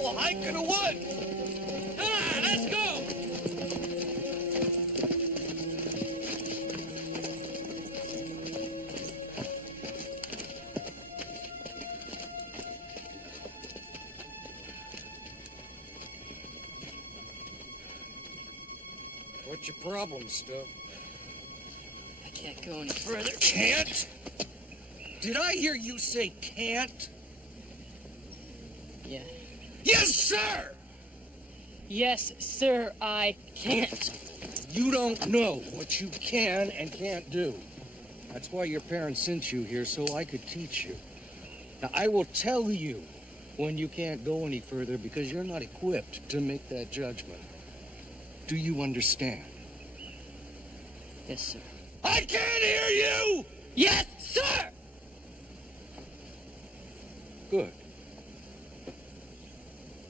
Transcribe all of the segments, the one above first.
We'll hike in the woods. Come on, let's go. What's your problem, Stubb? I can't go any further. Can't? Did I hear you say can't? Yeah. Yes, sir! Yes, sir, I can't. You don't know what you can and can't do. That's why your parents sent you here, so I could teach you. Now, I will tell you when you can't go any further because you're not equipped to make that judgment. Do you understand? Yes, sir. I can't hear you! Yes, sir! Good.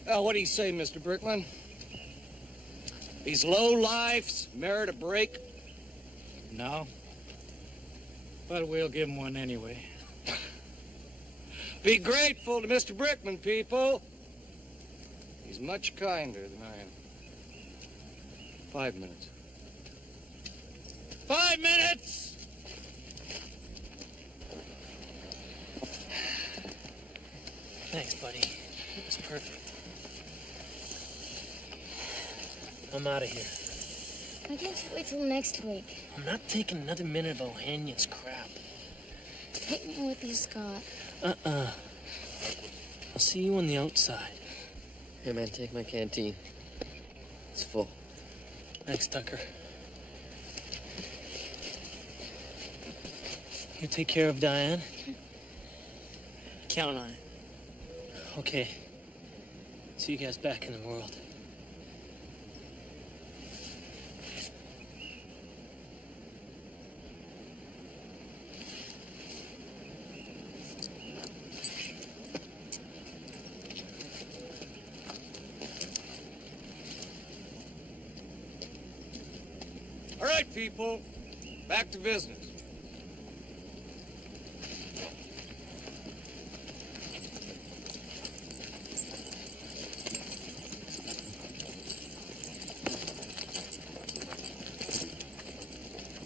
Well, what do you say, Mr. Brickman? These low-lifes merit a break? No. But we'll give him one anyway. Be grateful to Mr. Brickman, people. He's much kinder than I am. 5 minutes. 5 minutes! Thanks, buddy. It was perfect. I'm out of here. Why can't you wait till next week? I'm not taking another minute of O'Hanion's crap. Take me with you, Scott. I'll see you on the outside. Hey, man, take my canteen. It's full. Thanks, Tucker. You take care of Diane? Count on it. Okay. See you guys back in the world. All right, people. Back to business.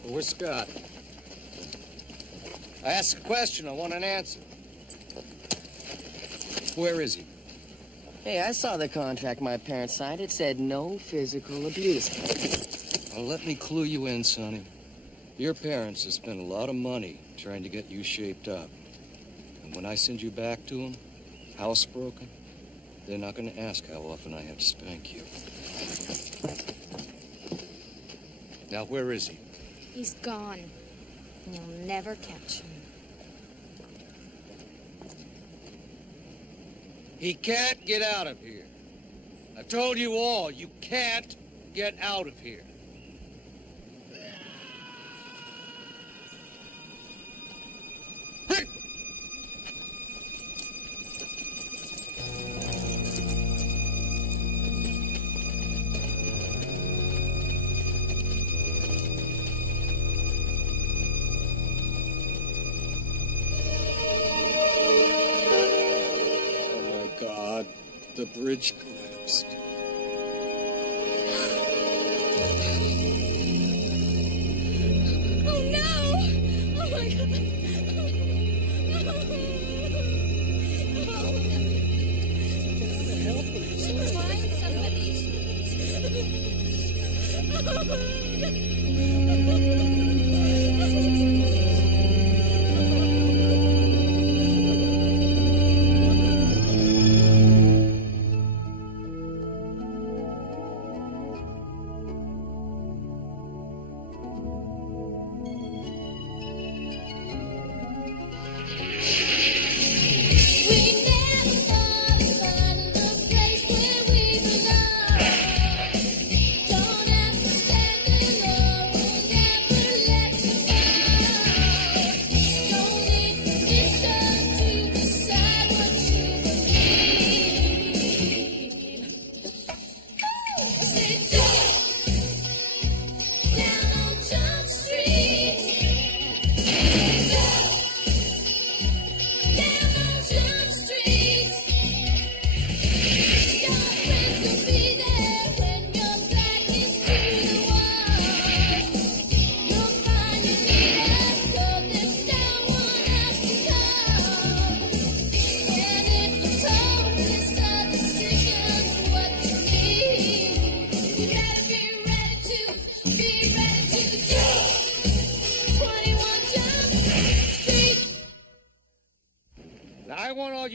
Where's Scott? I asked a question. I want an answer. Where is he? Hey, I saw the contract my parents signed. It said no physical abuse. Well, let me clue you in, Sonny. Your parents have spent a lot of money trying to get you shaped up. And when I send you back to them, housebroken, they're not going to ask how often I have to spank you. Now, where is he? He's gone. You'll never catch him. He can't get out of here. I told you all, you can't get out of here. The bridge collapsed. Oh, no! Oh, my God! Find Don't have to stand alone.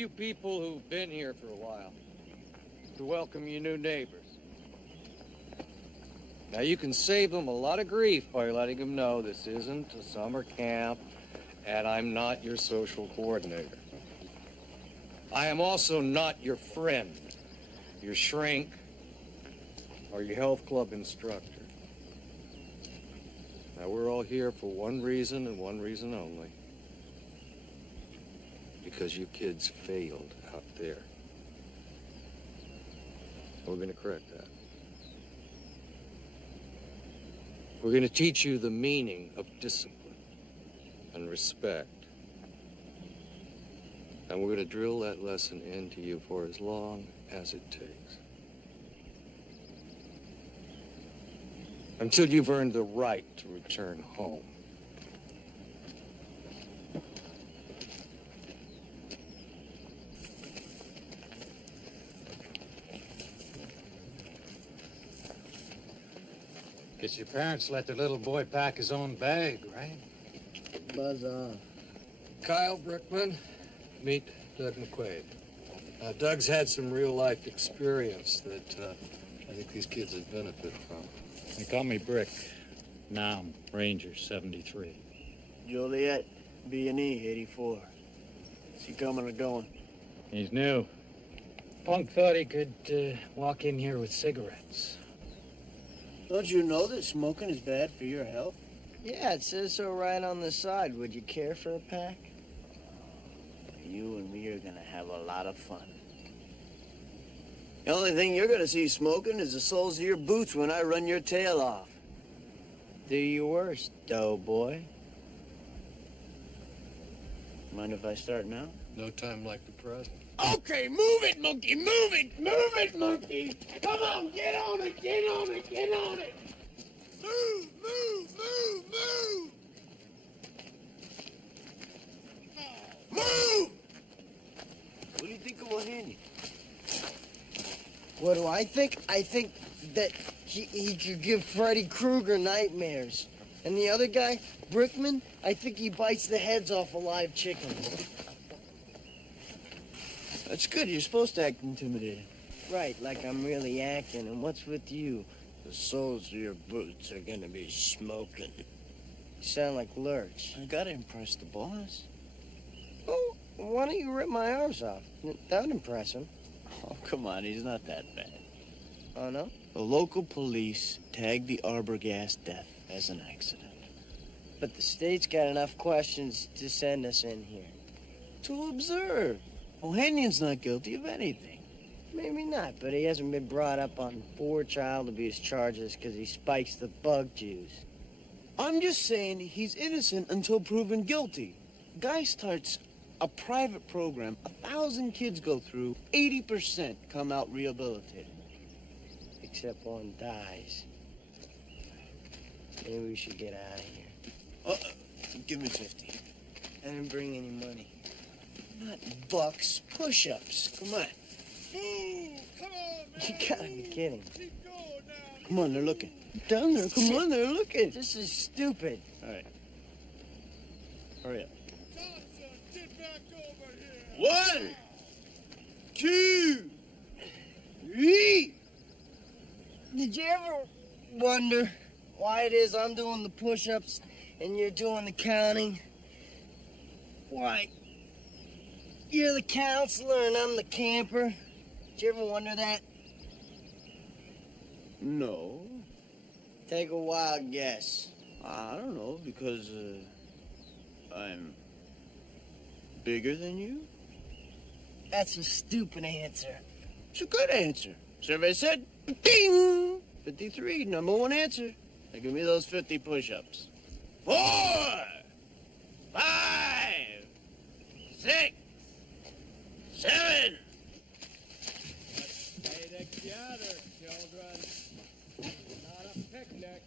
you people who've been here for a while to welcome your new neighbors. Now, you can save them a lot of grief by letting them know this isn't a summer camp and I'm not your social coordinator. I am also not your friend, your shrink, or your health club instructor. Now, we're all here for one reason and one reason only. Because you kids failed out there. We're going to correct that. We're going to teach you the meaning of discipline and respect. And we're going to drill that lesson into you for as long as it takes. Until you've earned the right to return home. Guess your parents let their little boy pack his own bag, right? Buzz off. Kyle Brickman, meet Doug McQuaid. Doug's had some real-life experience that I think these kids would benefit from. They call me Brick. Now I'm Ranger 73. Joliet, B&E, 84. Is he coming or going? He's new. Punk thought he could walk in here with cigarettes. Don't you know that smoking is bad for your health? Yeah, it says so right on the side. Would you care for a pack? You and me are gonna have a lot of fun. The only thing you're gonna see smoking is the soles of your boots when I run your tail off. Do your worst, doughboy. Mind if I start now? No time like the present. Okay, move it, monkey, move it, monkey. Come on, get on it, get on it, get on it. Move, move, move, move. Move! What do you think of O'Hanley? What do I think? I think that he could give Freddy Krueger nightmares. And the other guy, Brickman, I think he bites the heads off of live chickens. That's good, you're supposed to act intimidating. Right, like I'm really acting. And what's with you? The soles of your boots are gonna be smoking. You sound like Lurch. I gotta impress the boss. Oh, why don't you rip my arms off? That would impress him. Oh, come on, he's not that bad. Oh, no? The local police tagged the Arbogast death as an accident. But the state's got enough questions to send us in here. To observe. O'Hanlon's not guilty of anything. Maybe not, but he hasn't been brought up on 4 child abuse charges because he spikes the bug juice. I'm just saying he's innocent until proven guilty. Guy starts a private program 1,000 kids go through, 80% come out rehabilitated. Except one dies. Maybe we should get out of here. Give me 50. I didn't bring any money. Not bucks, push-ups. Come on. Come on, man. You gotta be kidding. Keep going now. Come on, they're looking. Down there, come on, they're looking. This is stupid. All right. Hurry up. Thompson, get back over here. 1, 2, 3. Did you ever wonder why it is I'm doing the push-ups and you're doing the counting? Why? You're the counselor and I'm the camper. Did you ever wonder that? No. Take a wild guess. I don't know, because I'm bigger than you? That's a stupid answer. It's a good answer. Survey said, ding! 53, number 1 answer. Now give me those 50 push-ups. 4, 5, 6, 7. Stay together, children. Not a picnic.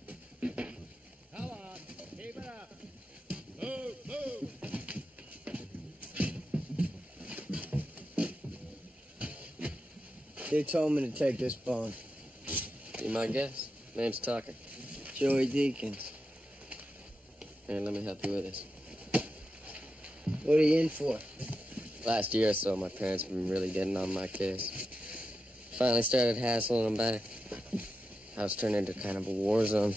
Come on, keep it up. Move, move. They told me to take this bone. Be my guest. Name's Tucker. Joey Deakins. Here, let me help you with this. What are you in for? Last year or so, my parents have been really getting on my case. Finally started hassling them back. House turned into kind of a war zone.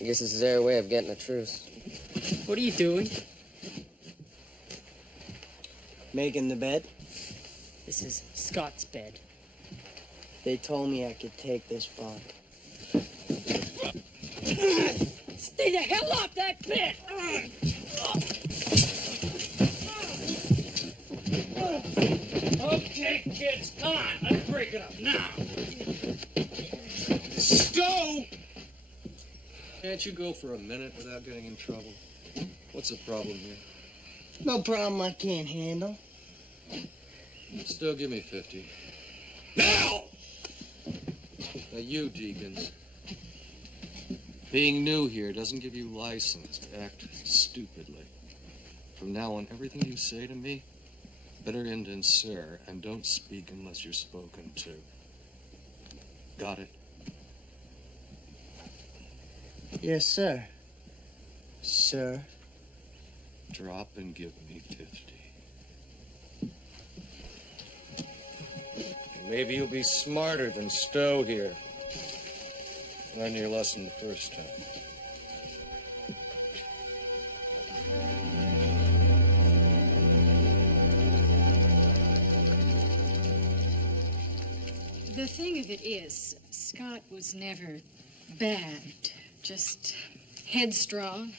I guess this is their way of getting a truce. What are you doing? Making the bed? This is Scott's bed. They told me I could take this bunk. Stay the hell off that bed! Okay, kids, come on. Let's break it up now. Stow! Can't you go for a minute without getting in trouble? What's the problem here? No problem I can't handle. Still give me 50. Now! Now you, Deacons. Being new here doesn't give you license to act stupidly. From now on, everything you say to me, better end in sir, and don't speak unless you're spoken to. Got it? Yes, sir. Sir. Drop and give me 50. Maybe you'll be smarter than Stowe here. Learn your lesson the first time. The thing of it is, Scott was never bad, just headstrong,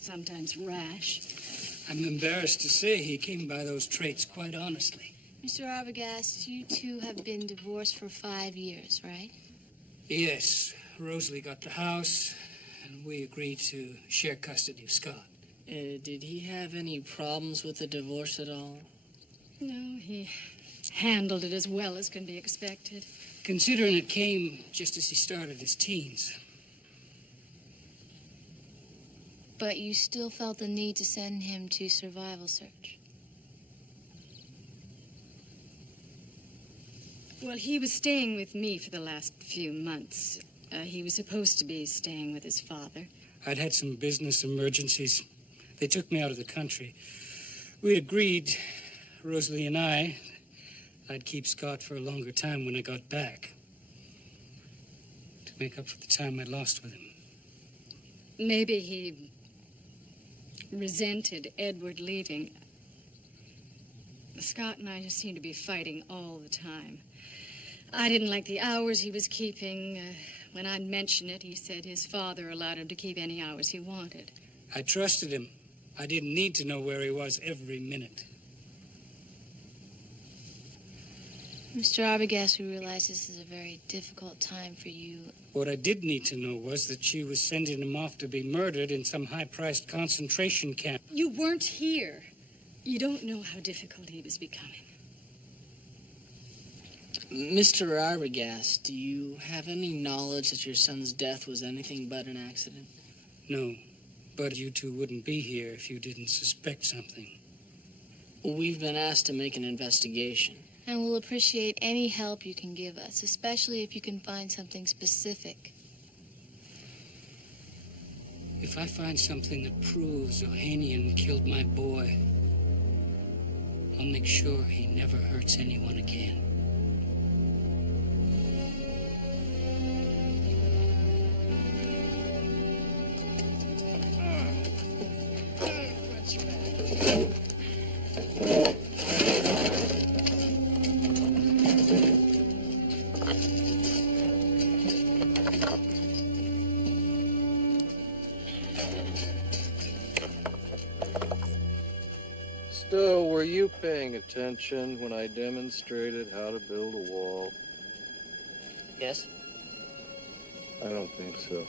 sometimes rash. I'm embarrassed to say he came by those traits quite honestly. Mr. Arbogast, you two have been divorced for 5 years, right? Yes, Rosalie got the house, and we agreed to share custody of Scott. Did he have any problems with the divorce at all? No, he handled it as well as can be expected. Considering it came just as he started his teens. But you still felt the need to send him to survival search. Well, he was staying with me for the last few months. He was supposed to be staying with his father. I'd had some business emergencies. They took me out of the country. We'd agreed, Rosalie and I'd keep Scott for a longer time when I got back. To make up for the time I'd lost with him. Maybe he resented Edward leaving. Scott and I just seemed to be fighting all the time. I didn't like the hours he was keeping. When I'd mention it, he said his father allowed him to keep any hours he wanted. I trusted him. I didn't need to know where he was every minute. Mr. Arbogast, we realize this is a very difficult time for you. What I did need to know was that she was sending him off to be murdered in some high-priced concentration camp. You weren't here. You don't know how difficult he was becoming. Mr. Arbogast, do you have any knowledge that your son's death was anything but an accident? No, but you two wouldn't be here if you didn't suspect something. We've been asked to make an investigation. And we'll appreciate any help you can give us, especially if you can find something specific. If I find something that proves Ohanian killed my boy, I'll make sure he never hurts anyone again. Stowe, were you paying attention when I demonstrated how to build a wall? Yes? I don't think so.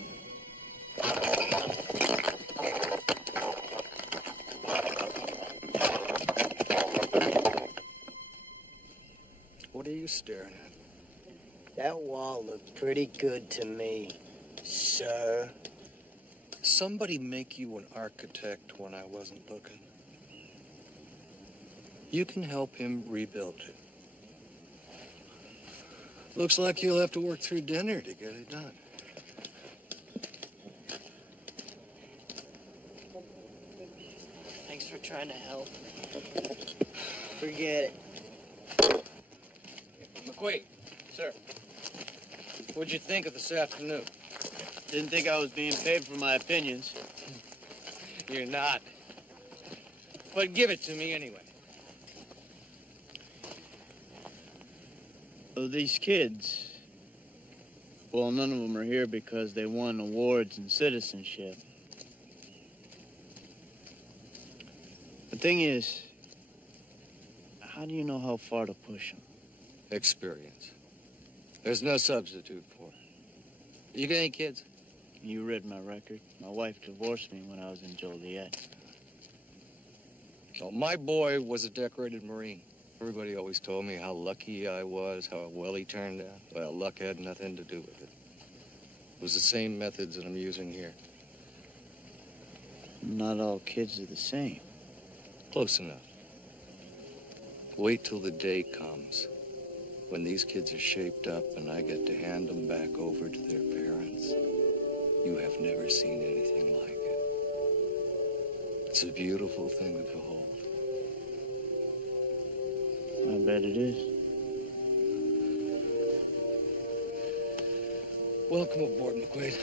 What are you staring at? That wall looked pretty good to me, sir. Somebody make you an architect when I wasn't looking. You can help him rebuild it. Looks like you'll have to work through dinner to get it done. Thanks for trying to help. Forget it. McQuaid, Sir, what'd you think of this afternoon? didn't think I was being paid for my opinions. You're not. But give it to me anyway. So these kids, well, none of them are here because they won awards and citizenship. The thing is, how do you know how far to push them? Experience. There's no substitute for it. You got any kids? You read my record. My wife divorced me when I was in Joliet. So my boy was a decorated Marine. Everybody always told me how lucky I was, how well he turned out. Well, luck had nothing to do with it. It was the same methods that I'm using here. Not all kids are the same. Close enough. Wait till the day comes when these kids are shaped up and I get to hand them back over to their parents. You have never seen anything like it. It's a beautiful thing to behold. I bet it is. Welcome aboard, McQuaid.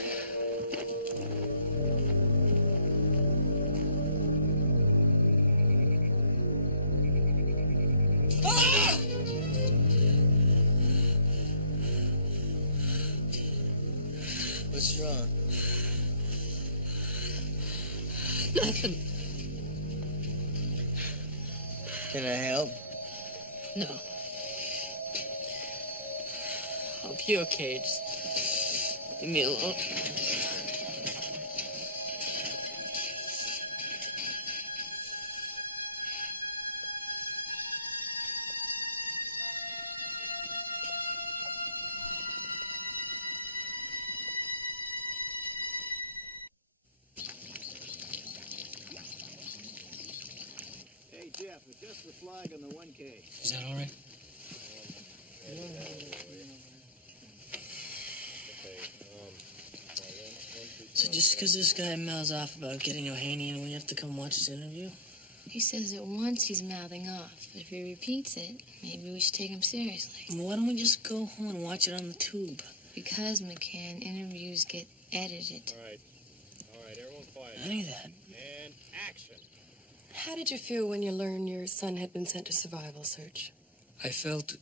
What's wrong? Nothing. Can I help? No. I'll be okay. Just leave me alone. Hey, Jeff, adjust the flag on the 1K. Is that all right? So just because this guy mouths off about getting Ohanian, we have to come watch his interview? He says that once he's mouthing off, but if he repeats it, maybe we should take him seriously. Well, why don't we just go home and watch it on the tube? Because, McCann, interviews get edited. All right, everyone quiet. Any of that. And action. How did you feel when you learned your son had been sent to survival search? I felt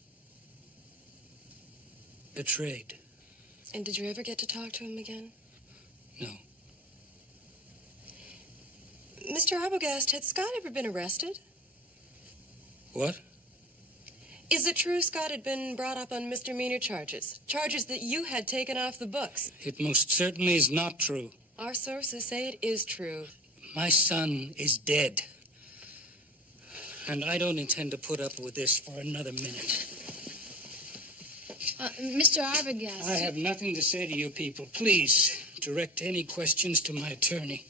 betrayed. And did you ever get to talk to him again? No. Mr. Arbogast, had Scott ever been arrested? What? Is it true Scott had been brought up on misdemeanor charges? Charges that you had taken off the books? It most certainly is not true. Our sources say it is true. My son is dead. And I don't intend to put up with this for another minute. Mr. Arbogast. I have nothing to say to you people. Please direct any questions to my attorney.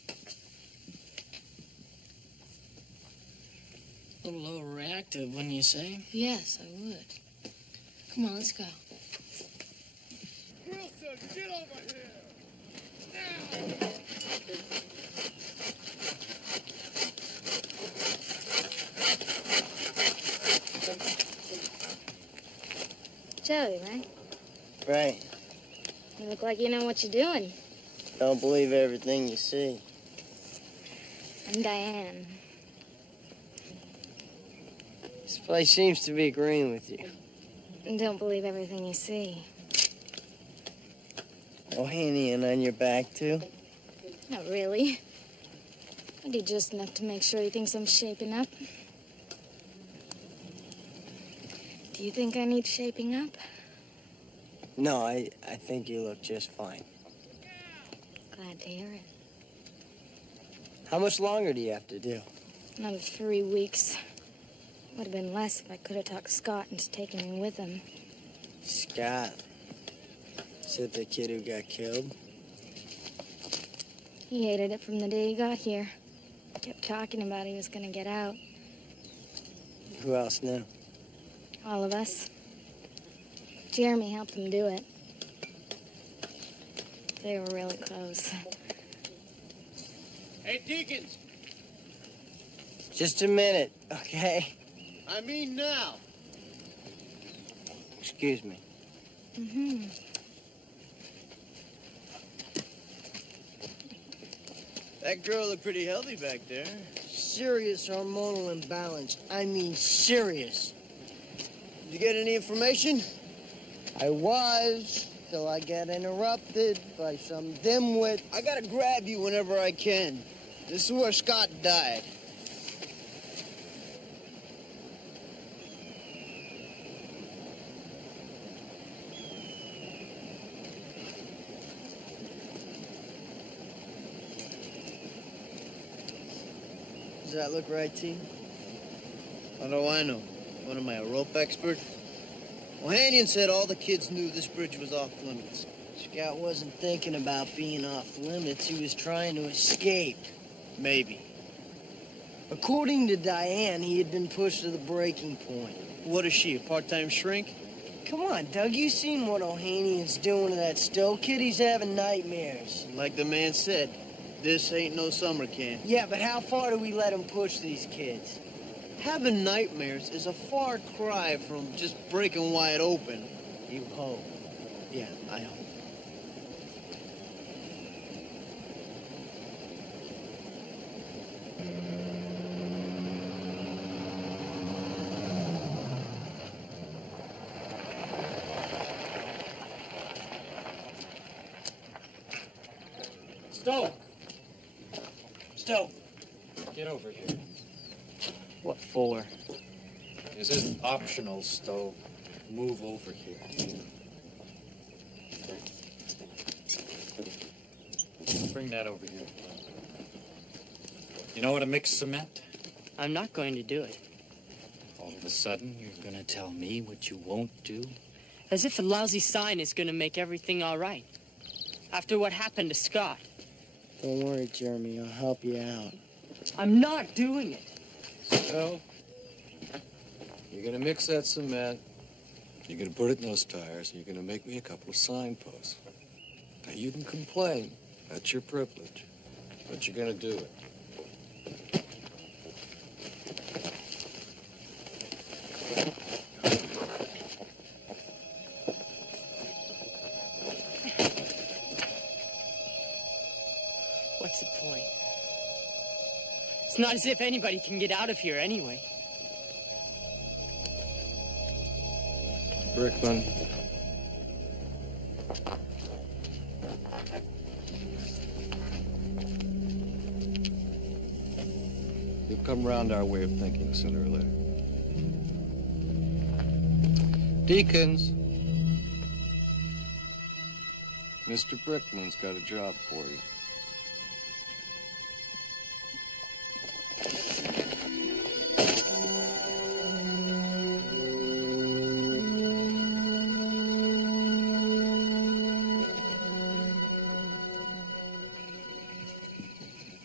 A little overreactive, wouldn't you say? Yes, I would. Come on, let's go. Wilson, get over here! Now! Joey, right? Right. You look like you know what you're doing. Don't believe everything you see. I'm Diane. This place seems to be agreeing with you. And don't believe everything you see. Ohanian on your back, too? Not really. I do just enough to make sure he thinks I'm shaping up. Do you think I need shaping up? No, I think you look just fine. Glad to hear it. How much longer do you have to do? Another 3 weeks. Would have been less if I could have talked Scott into taking me with him. Scott. Is that the kid who got killed? He hated it from the day he got here. Kept talking about he was gonna get out. Who else knew? All of us. Jeremy helped him do it. They were really close. Hey, Deacons! Just a minute, okay? I mean now. Excuse me. Mm-hmm. That girl looked pretty healthy back there. Serious hormonal imbalance. I mean serious. Did you get any information? I was, till I got interrupted by some dimwit. I gotta grab you whenever I can. This is where Scott died. Does that look right to you? How do I know? What am I, a rope expert? Ohanian said all the kids knew this bridge was off limits. Scott wasn't thinking about being off limits. He was trying to escape. Maybe. According to Diane, he had been pushed to the breaking point. What is she, a part-time shrink? Come on, Doug, you seen what Ohanian's doing to that Stowe kid? He's having nightmares. Like the man said, this ain't no summer camp. Yeah, but how far do we let him push these kids? Having nightmares is a far cry from just breaking wide open. You hope. Yeah, I hope. Stowe! Stowe! Get over here. What for? This isn't optional, Stowe. Move over here. Bring that over here. You know how to mix cement? I'm not going to do it. All of a sudden, you're gonna tell me what you won't do? As if a lousy sign is going to make everything all right. After what happened to Scott. Don't worry, Jeremy. I'll help you out. I'm not doing it. Well, you're gonna mix that cement, you're gonna put it in those tires, and you're gonna make me a couple of signposts. Now, you can complain. That's your privilege. But you're gonna do it. What's the point? It's not as if anybody can get out of here anyway. Brickman. You'll come round our way of thinking sooner or later. Deacons. Mr. Brickman's got a job for you.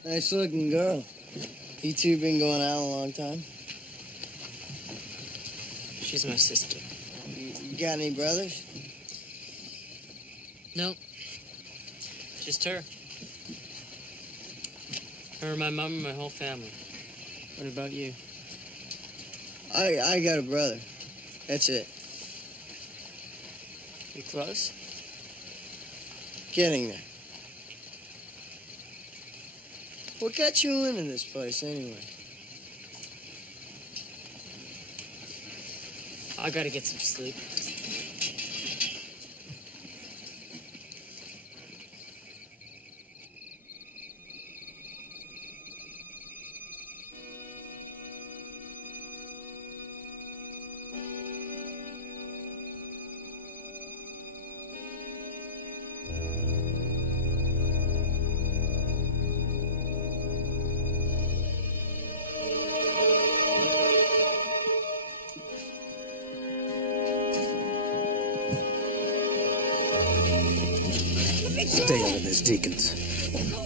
Nice looking girl. You two been going out a long time? She's my sister. You got any brothers? Nope. Just her. Her, my mom, and my whole family. What about you? I got a brother. That's it. You close? Getting there. What got you into this place anyway? I gotta get some sleep. Stay out of this, Deacons.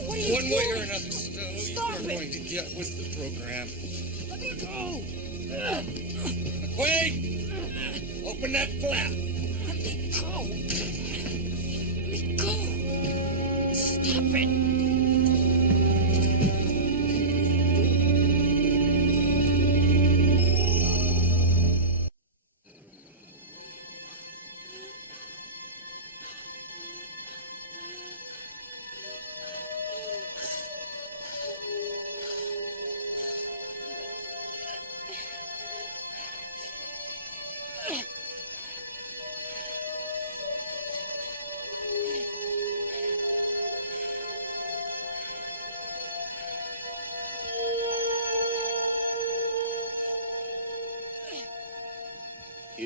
One way or another, Stowe, you're going to get with the program. Let me go! McQuaid! Open that flap! Let me go! Let me go! Stop it!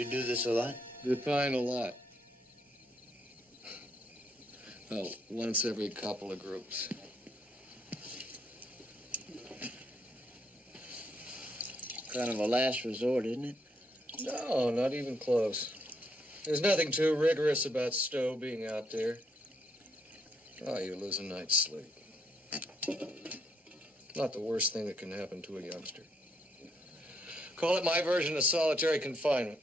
do this a lot? Define a lot. Oh, once every couple of groups. Kind of a last resort, isn't it? No, not even close. There's nothing too rigorous about Stowe being out there. Oh, you lose a night's sleep. Not the worst thing that can happen to a youngster. Call it my version of solitary confinement.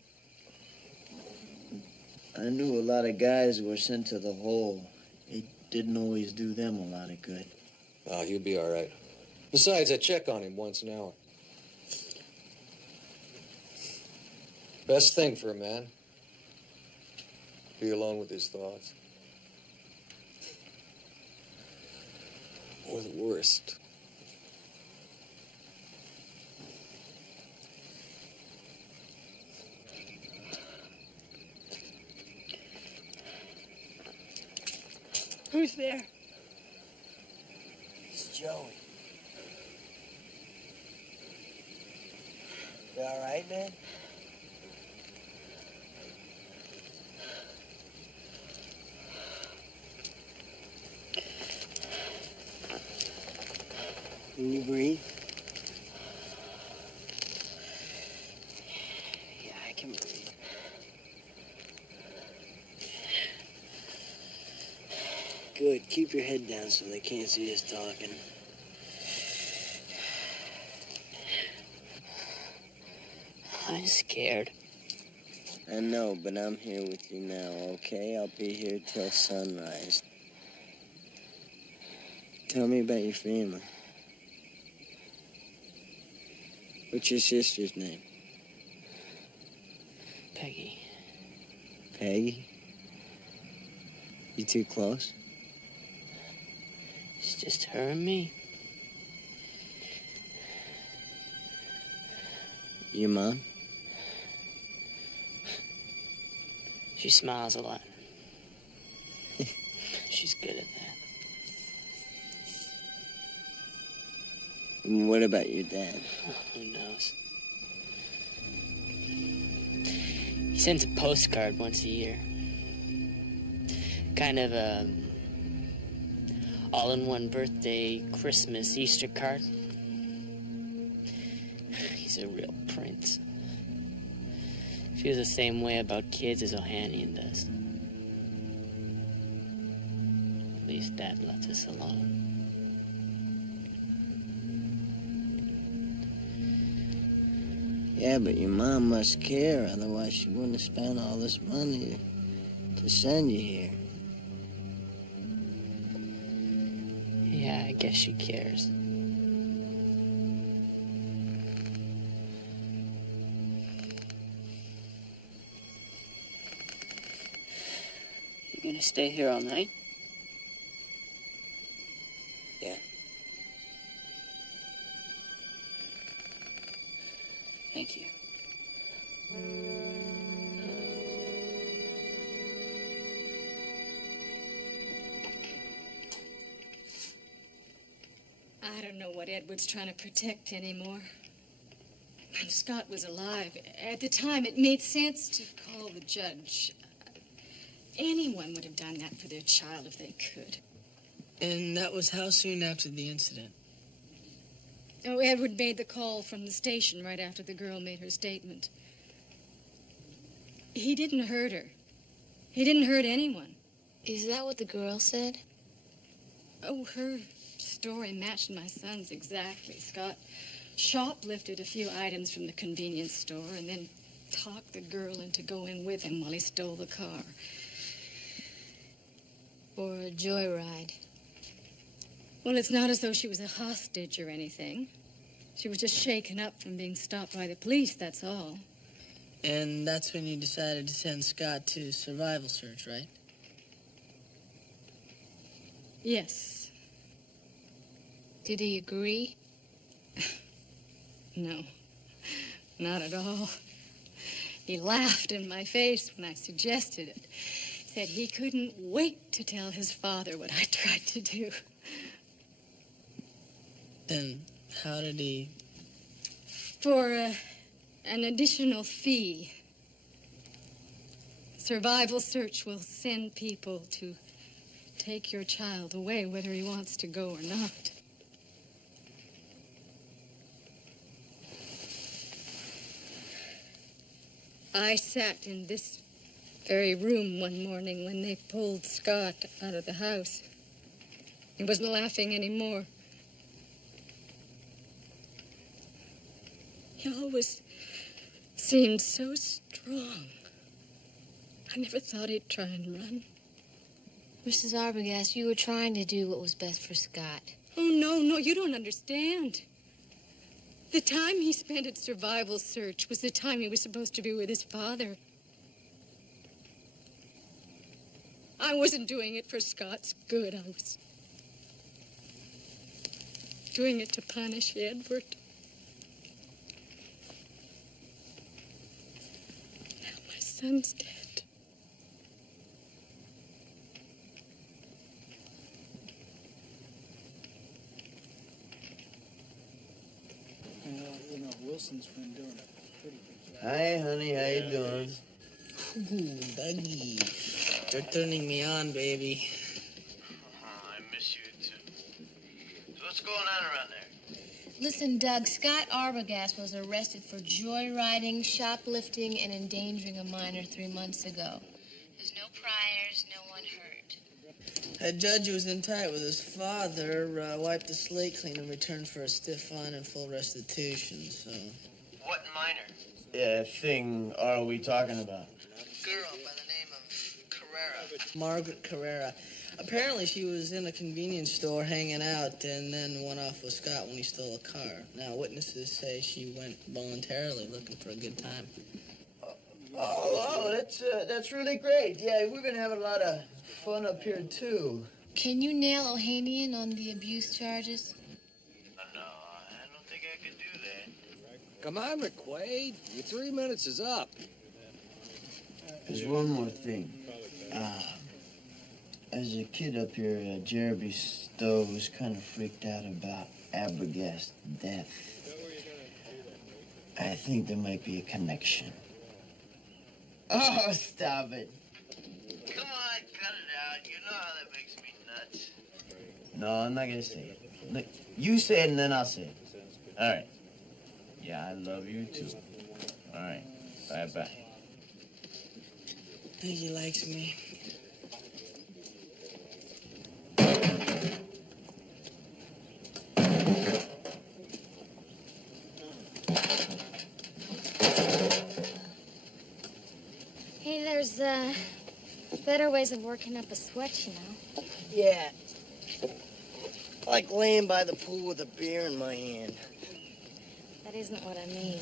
I knew a lot of guys who were sent to the hole. It didn't always do them a lot of good. Oh, you'll be all right. Besides, I check on him once an hour. Best thing for a man. Be alone with his thoughts. Or the worst. Who's there? It's Joey. You all right, man? Can you breathe? Yeah, I can breathe. Good. Keep your head down so they can't see us talking. I'm scared. I know, but I'm here with you now, okay? I'll be here till sunrise. Tell me about your family. What's your sister's name? Peggy. Peggy? You too close? It's just her and me. Your mom? She smiles a lot. She's good at that. And what about your dad? Who knows? He sends a postcard once a year. Kind of a all-in-one birthday, Christmas, Easter card. He's a real prince. Feels the same way about kids as Ohanian does. At least Dad left us alone. Yeah, but your mom must care, otherwise she wouldn't have spent all this money to send you here. Yeah, I guess she cares. You gonna stay here all night? Yeah. Thank you. I don't know what Edward's trying to protect anymore. When Scott was alive, at the time, it made sense to call the judge. Anyone would have done that for their child if they could. And that was how soon after the incident? Oh, Edward made the call from the station right after the girl made her statement. He didn't hurt her. He didn't hurt anyone. Is that what the girl said? Oh, her story matched my son's exactly. Scott shoplifted a few items from the convenience store and then talked the girl into going with him while he stole the car. For a joyride? Well, it's not as though she was a hostage or anything. She was just shaken up from being stopped by the police, that's all. And that's when you decided to send Scott to survival search, right? Yes. Did he agree? No, not at all. He laughed in my face when I suggested it. Said he couldn't wait to tell his father what I tried to do. Then how did he... For an additional fee, Survival search will send people to take your child away, whether he wants to go or not. I sat in this very room one morning when they pulled Scott out of the house. He wasn't laughing anymore. He always seemed so strong. I never thought he'd try and run. Mrs. Arbogast, you were trying to do what was best for Scott. Oh, no, you don't understand. The time he spent at survival search was the time he was supposed to be with his father. I wasn't doing it for Scott's good. I was doing it to punish Edward. Now my son's dead. You know, Wilson's been doing a pretty good job. Hi, honey. How you doing? Ooh, Dougie. You're turning me on, baby. I miss you, too. So what's going on around there? Listen, Doug, Scott Arbogast was arrested for joyriding, shoplifting, and endangering a minor 3 months ago. There's no priors, no one hurt. That judge who was in tight with his father wiped the slate clean in return for a stiff fine and full restitution, so... What minor? Yeah, thing are we talking about? A girl by the name of Carrera. Margaret Carrera. Apparently she was in a convenience store hanging out and then went off with Scott when he stole a car. Now, witnesses say she went voluntarily looking for a good time. Oh, that's really great. Yeah, we're gonna have a lot of fun up here, too. Can you nail Ohanian on the abuse charges? No, I don't think I could do that. Come on, McQuaid. Your 3 minutes is up. There's one more thing. As a kid up here, Jeremy Stowe was kind of freaked out about Arbogast's death. I think there might be a connection. Oh, stop it. Come on, cut it out. You know how that makes me nuts. No, I'm not gonna say it. Look, you say it and then I'll say it. All right. Yeah, I love you too. All right. Bye-bye. I think he likes me. Hey, there's better ways of working up a sweat, you know. Yeah. I like laying by the pool with a beer in my hand. That isn't what I mean.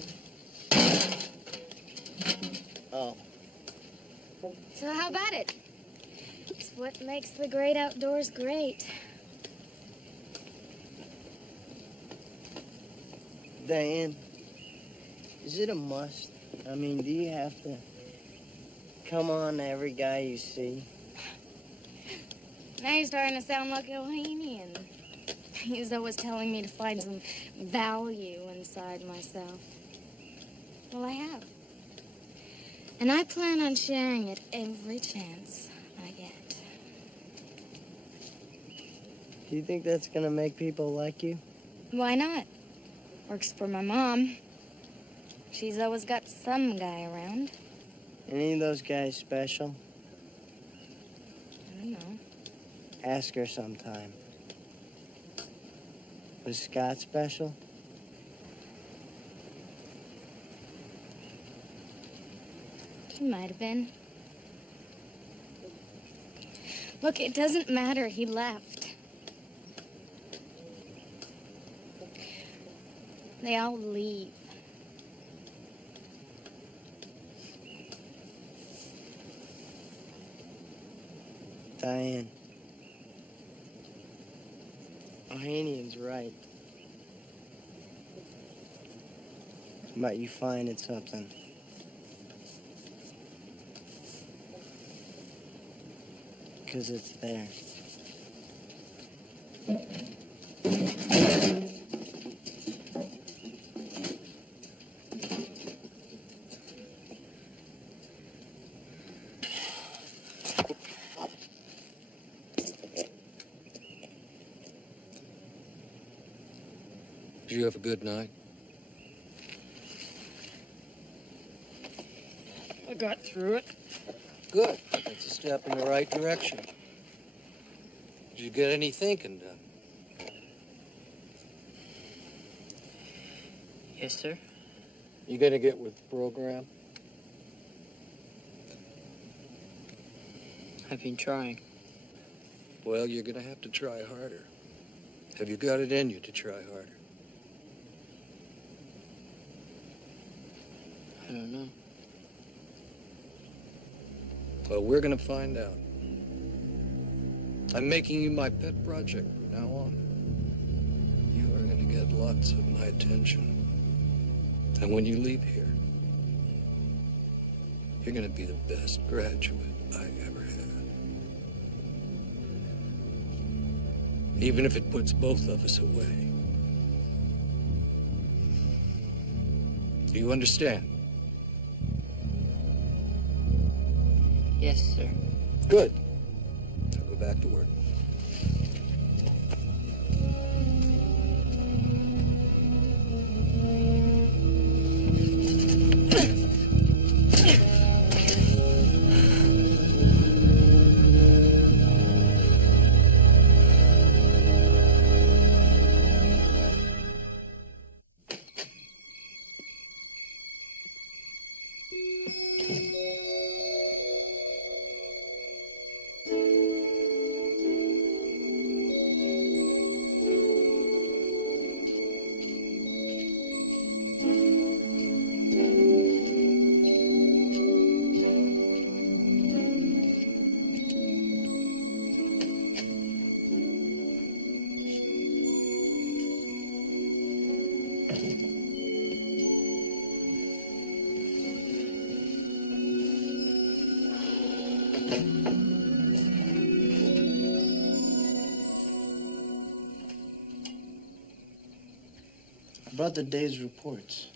Oh. So how about it? It's what makes the great outdoors great. Diane, is it a must? I mean, do you have to come on to every guy you see? Now you're starting to sound like Ohanian. He's always telling me to find some value inside myself. Well, I have. And I plan on sharing it every chance I get. Do you think that's gonna make people like you? Why not? Works for my mom. She's always got some guy around. Any of those guys special? I don't know. Ask her sometime. Was Scott special? He might have been. Look, it doesn't matter. He left. They all leave. Diane. Ohanian's right. About you finding something. Because it's there. Did you have a good night? I got through it. Good. That's a step in the right direction. Did you get any thinking done? Yes, sir. You gonna get with the program? I've been trying. Well, you're gonna have to try harder. Have you got it in you to try harder? I don't know. Well, we're gonna find out. I'm making you my pet project from now on. You are gonna get lots of my attention. And when you leave here, you're gonna be the best graduate I ever had. Even if it puts both of us away. Do you understand? Yes, sir. Good. I'll go back to work. I brought the day's reports.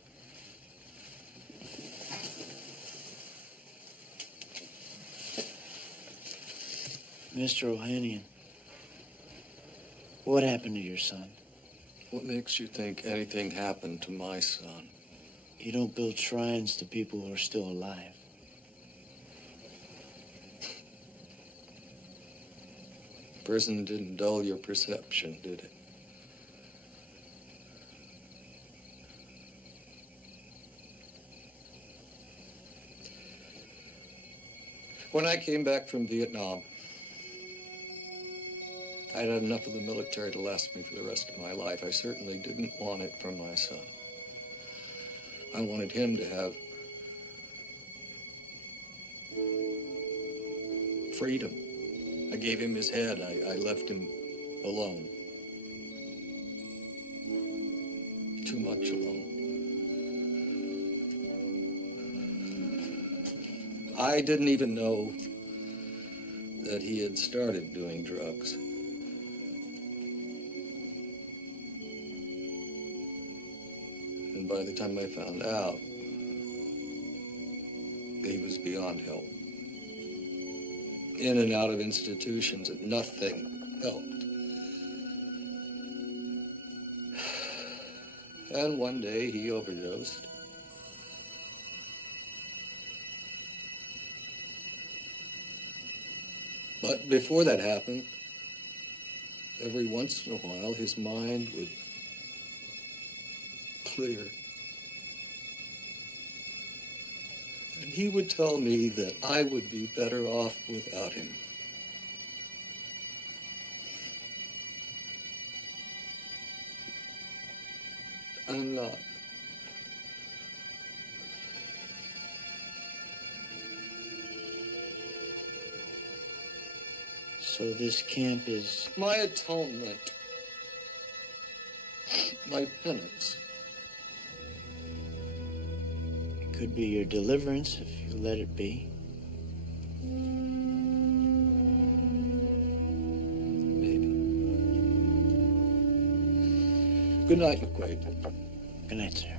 Mr. Ohanian, what happened to your son? What makes you think anything happened to my son? You don't build shrines to people who are still alive. Prison didn't dull your perception, did it? When I came back from Vietnam, I'd had enough of the military to last me for the rest of my life. I certainly didn't want it from my son. I wanted him to have freedom. I gave him his head. I left him alone. Too much alone. I didn't even know that he had started doing drugs. And by the time I found out, he was beyond help. In and out of institutions, and nothing helped. And one day he overdosed. But before that happened, every once in a while, his mind would clear. And he would tell me that I would be better off without him. I'm not. So this camp is... My atonement. My penance. It could be your deliverance if you let it be. Maybe. Good night, McQuaid. Good night, sir.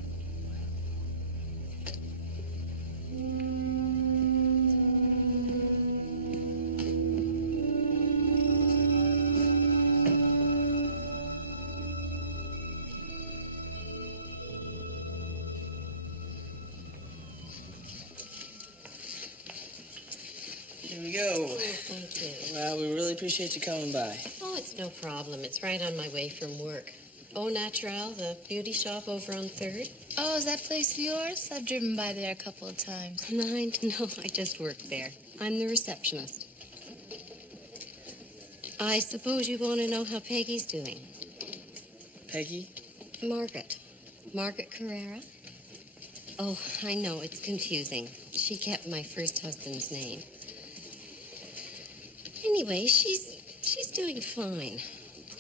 go. Oh, thank you. Well, we really appreciate you coming by. Oh, it's no problem. It's right on my way from work. Au Natural, the beauty shop over on 3rd. Oh, is that place of yours? I've driven by there a couple of times. Mind? No, I just work there. I'm the receptionist. I suppose you want to know how Peggy's doing. Peggy? Margaret. Margaret Carrera. Oh, I know, it's confusing. She kept my first husband's name. Anyway, she's doing fine.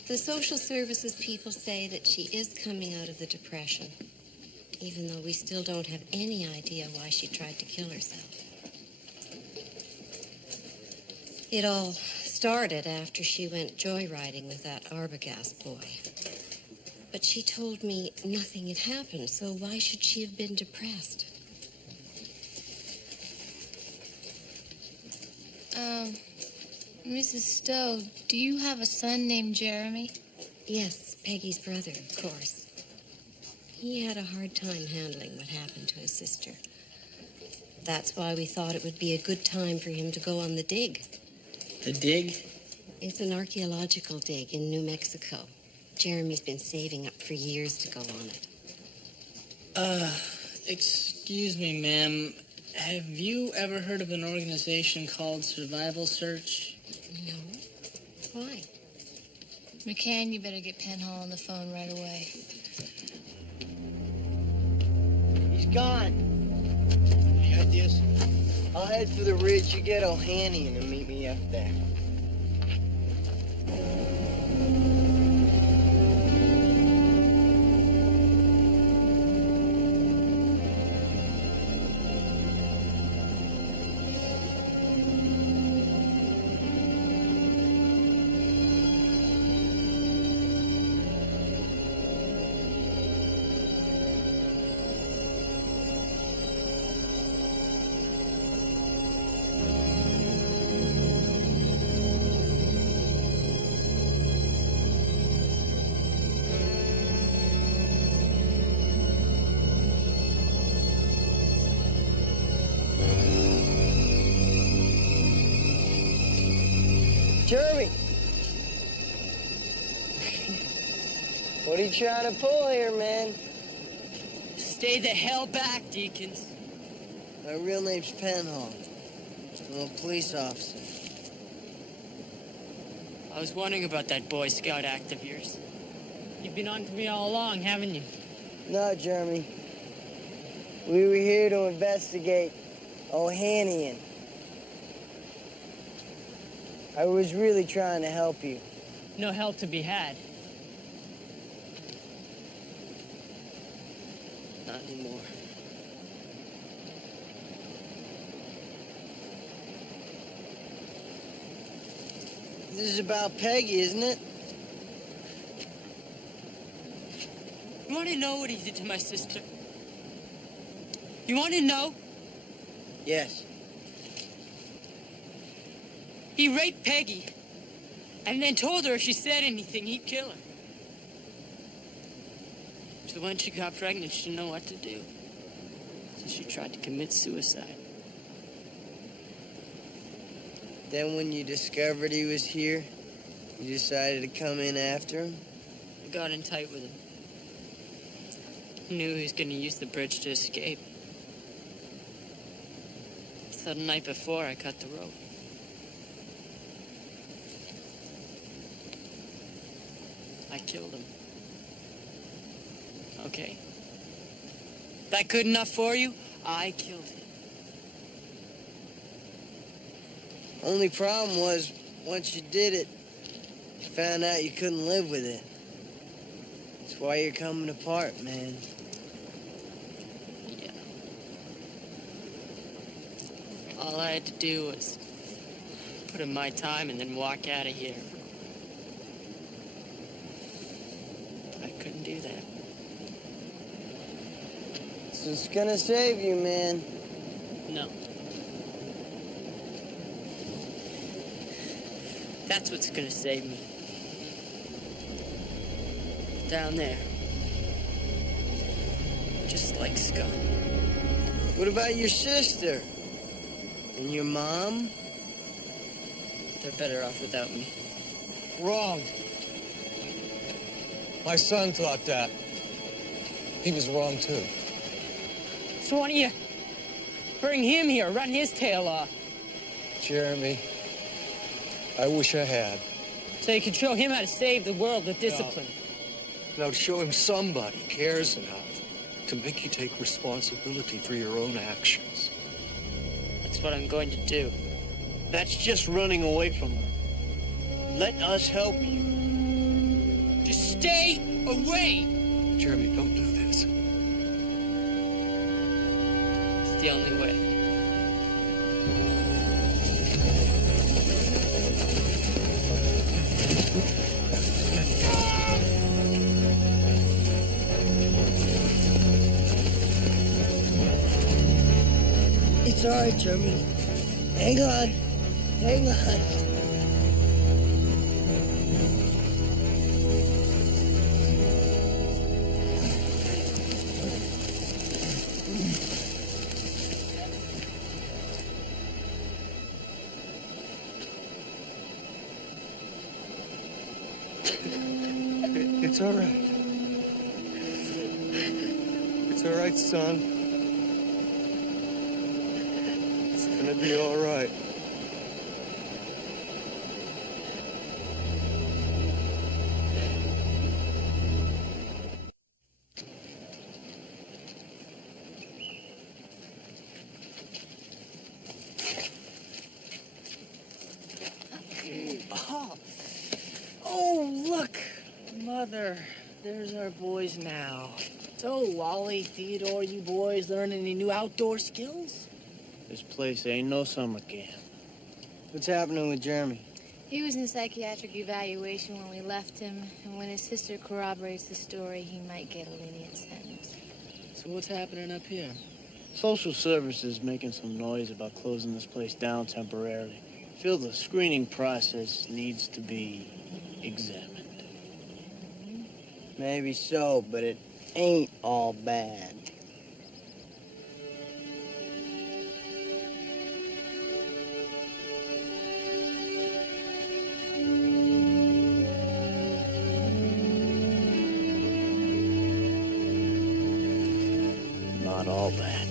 The social services people say that she is coming out of the depression, even though we still don't have any idea why she tried to kill herself. It all started after she went joyriding with that Arbogast boy. But she told me nothing had happened, so why should she have been depressed? Mrs. Stowe, do you have a son named Jeremy? Yes, Peggy's brother, of course. He had a hard time handling what happened to his sister. That's why we thought it would be a good time for him to go on the dig. The dig? It's an archaeological dig in New Mexico. Jeremy's been saving up for years to go on it. Excuse me, ma'am. Have you ever heard of an organization called Survival Search? No. Why? McCann, you better get Penhall on the phone right away. He's gone. You got this? I'll head for the ridge. You get O'Hanian and meet me up there. Jeremy! What are you trying to pull here, man? Stay the hell back, Deacons. My real name's Penhall. I'm a police officer. I was wondering about that Boy Scout act of yours. You've been on to me all along, haven't you? No, Jeremy. We were here to investigate O'Hanian. I was really trying to help you. No help to be had. Not anymore. This is about Peggy, isn't it? You want to know what he did to my sister? You want to know? Yes. He raped Peggy and then told her if she said anything, he'd kill her. So when she got pregnant, she didn't know what to do. So she tried to commit suicide. Then when you discovered he was here, you decided to come in after him? I got in tight with him. Knew he was going to use the bridge to escape. So the night before, I cut the rope. I killed him. Okay. That good enough for you? I killed him. Only problem was, once you did it, you found out you couldn't live with it. That's why you're coming apart, man. Yeah. All I had to do was put in my time and then walk out of here. I couldn't do that. So it's gonna save you, man. No. That's what's gonna save me. Down there. Just like Scott. What about your sister? And your mom? they're better off without me. Wrong. My son thought that. He was wrong, too. So why don't you bring him here, run his tail off? Jeremy, I wish I had. So you could show him how to save the world with discipline. Now, to show him somebody cares enough to make you take responsibility for your own actions. That's what I'm going to do. That's just running away from her. Let us help you. Just stay away! Jeremy, don't do this. It's the only way. It's all right, Jeremy. Hang on. Hang on. It's all right. It's all right, son. It's gonna be all right. Oh, look, Mother. There's our boys now. So, Wally, Theodore, you boys learning any new outdoor skills? This place ain't no summer camp. What's happening with Jeremy? He was in psychiatric evaluation when we left him, and when his sister corroborates the story, he might get a lenient sentence. So what's happening up here? Social services making some noise about closing this place down temporarily. Feel the screening process needs to be examined. Maybe so, but it ain't all bad. Not all bad.